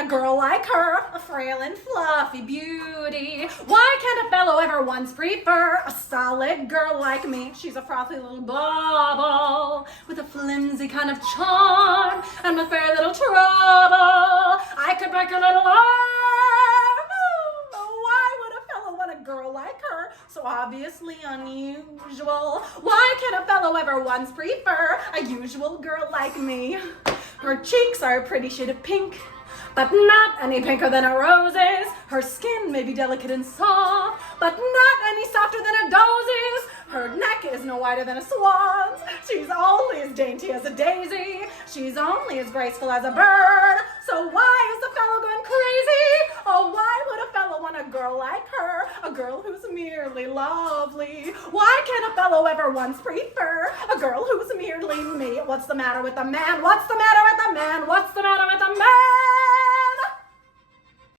want a girl like her, a frail and fluffy beauty? Why can't a fellow ever once prefer a solid girl like me? She's a frothy little bauble with a flimsy kind of charm and with very little trouble. I could break a little arm. Why would a fellow want a girl like her? So obviously unusual. Why can't a fellow ever once prefer a usual girl like me? Her cheeks are a pretty shade of pink, but not any pinker than a rose's. Her skin may be delicate and soft, but not any softer than a dozy's. Her neck is no wider than a swan's. She's only as dainty as a daisy. She's only as graceful as a bird. So why is the fellow going crazy? Oh, why would a fellow want a girl like her? A girl who's merely lovely. Why can't a fellow ever once prefer a girl who's merely me? What's the matter with the man? What's the matter with the man? What's the matter